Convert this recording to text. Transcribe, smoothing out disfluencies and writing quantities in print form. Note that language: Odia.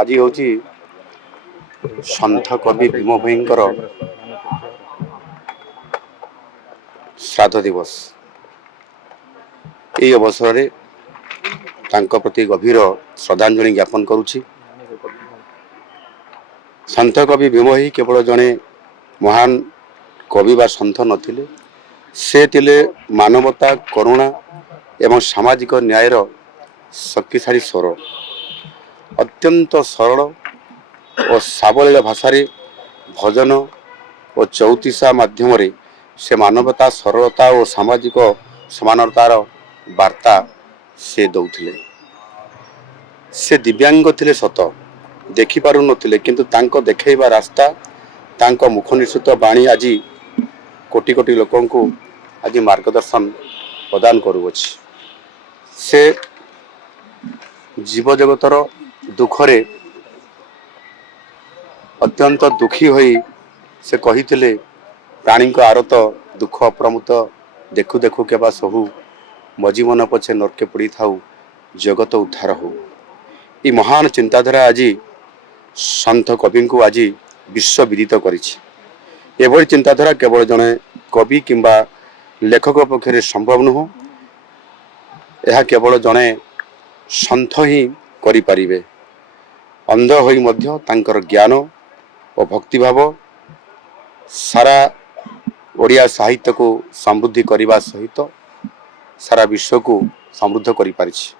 ଆଜି ହେଉଛି ସନ୍ଥ କବି ଭୀମ ଭୋଇଙ୍କର ଶ୍ରାଦ୍ଧ ଦିବସ। ଏହି ଅବସରରେ ତାଙ୍କ ପ୍ରତି ଗଭୀର ଶ୍ରଦ୍ଧାଞ୍ଜଳି ଜ୍ଞାପନ କରୁଛି। ସନ୍ଥ କବି ଭୀମ ଭୋଇ କେବଳ ଜଣେ ମହାନ କବି ବା ସନ୍ଥ ନଥିଲେ, ସେ ଥିଲେ ମାନବତା, କରୁଣା ଏବଂ ସାମାଜିକ ନ୍ୟାୟର ଶକ୍ତିଶାଳୀ ସ୍ୱର। ଅତ୍ୟନ୍ତ ସରଳ ଓ ସାବଳୀଳ ଭାଷାରେ ଭଜନ ଓ ଚଉତିଶା ମାଧ୍ୟମରେ ସେ ମାନବତା, ସରଳତା ଓ ସାମାଜିକ ସମାନତାର ବାର୍ତ୍ତା ସେ ଦେଉଥିଲେ। ସେ ଦିବ୍ୟାଙ୍ଗ ଥିଲେ ସତ, ଦେଖିପାରୁନଥିଲେ, କିନ୍ତୁ ତାଙ୍କ ଦେଖାଇବା ରାସ୍ତା, ତାଙ୍କ ମୁଖ ନିଃସୃତ ବାଣୀ ଆଜି କୋଟି କୋଟି ଲୋକଙ୍କୁ ଆଜି ମାର୍ଗଦର୍ଶନ ପ୍ରଦାନ କରୁଅଛି। ସେ ଜୀବଜଗତର ଦୁଃଖରେ ଅତ୍ୟନ୍ତ ଦୁଃଖୀ ହୋଇ ସେ କହିଥିଲେ, ପ୍ରାଣୀଙ୍କ ଆରତ ଦୁଃଖ ଅପ୍ରମୁତ ଦେଖୁ ଦେଖୁ କେବା ସହୁ, ମଜୀବନ ପଛେ ନର୍କେ ପଡ଼ିଥାଉ ଜଗତ ଉଦ୍ଧାର ହଉ। ଏ ମହାନ ଚିନ୍ତାଧାରା ଆଜି ସନ୍ଥ କବିଙ୍କୁ ଆଜି ବିଶ୍ୱ ବିଦିତ କରିଛି। ଏଭଳି ଚିନ୍ତାଧାରା କେବଳ ଜଣେ କବି କିମ୍ବା ଲେଖକ ପକ୍ଷରେ ସମ୍ଭବ ନୁହେଁ, ଏହା କେବଳ ଜଣେ ସନ୍ଥ ହିଁ କରିପାରିବେ। ଅନ୍ଧ ହୋଇ ମଧ୍ୟ ତାଙ୍କର ଜ୍ଞାନ ଓ ଭକ୍ତିଭାବ ସାରା ଓଡ଼ିଆ ସାହିତ୍ୟକୁ ସମୃଦ୍ଧି କରିବା ସହିତ ସାରା ବିଶ୍ୱକୁ ସମୃଦ୍ଧ କରିପାରିଛି।